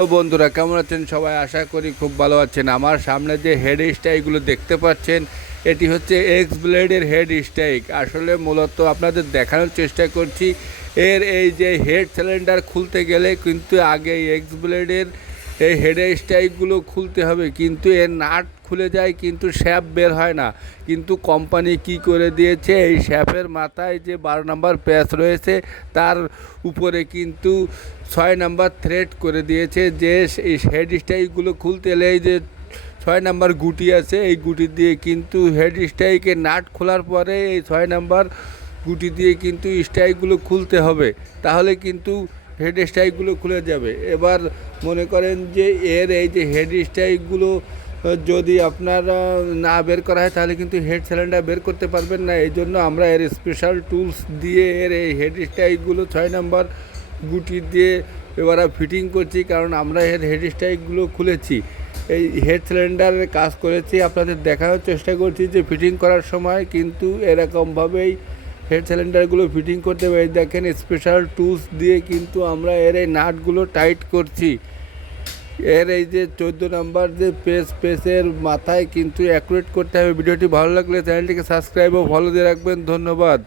তো বন্ধুরা কেমন আছেন সবাই? আশা করি খুব ভালো আছেন। আমার সামনে যে হেড স্ট্রাইকগুলো দেখতে পাচ্ছেন, এটি হচ্ছে এক্স ব্লেডের হেড স্ট্রাইক। আসলে মূলত আপনাদের দেখানোর চেষ্টা করছি এর এই যে হেড সিলিন্ডার খুলতে গেলে কিন্তু আগে এক্স ব্লেডের এই হেড স্ট্রাইকগুলো খুলতে হবে, কিন্তু এর নাট খুলে যায় কিন্তু শ্যাপ বের হয় না। কিন্তু কোম্পানি কি করে দিয়েছে, এই শ্যাপের মাথায় যে 12 নম্বর প্যাচ রয়েছে তার উপরে কিন্তু 6 নাম্বার থ্রেড করে দিয়েছে, যে এই হেড স্ট্রাইকগুলো খুলতে এলে এই যে 6 নাম্বার গুটি আছে, এই গুটি দিয়ে কিন্তু হেড স্ট্রাইকের নাট খোলার পরে এই 6 নাম্বার গুটি দিয়ে কিন্তু স্ট্রাইকগুলো খুলতে হবে, তাহলে কিন্তু হেড স্ট্রাইকগুলো খুলে যাবে। এবার মনে করেন যে এর এই যে হেড স্ট্রাইকগুলো যদি আপনারা না বের করা হয় তাহলে কিন্তু হেড সিলিন্ডার বের করতে পারবেন না। এই জন্য আমরা এর স্পেশাল টুলস দিয়ে এর এই হেড স্ট্রাইকগুলো 6 নাম্বার গুটি দিয়ে এবার ফিটিং করছি, কারণ আমরা এর হেড স্ট্রাইকগুলো খুলেছি, এই হেড সিলিন্ডারের কাজ করেছি, আপনাদের দেখানোর চেষ্টা করছি যে ফিটিং করার সময় কিন্তু এরকমভাবেই হেড সিলিন্ডারগুলো ফিটিং করতে হবে। দেখেন স্পেশাল টুলস দিয়ে কিন্তু আমরা এর এই নাটগুলো টাইট করছি। এর এই যে 14 নাম্বার যে পেসের মাথায় কিন্তু অ্যাকুরেট করতে হবে। ভিডিওটি ভালো লাগলে চ্যানেলটিকে সাবস্ক্রাইব ও ফলো দিয়ে রাখবেন। ধন্যবাদ।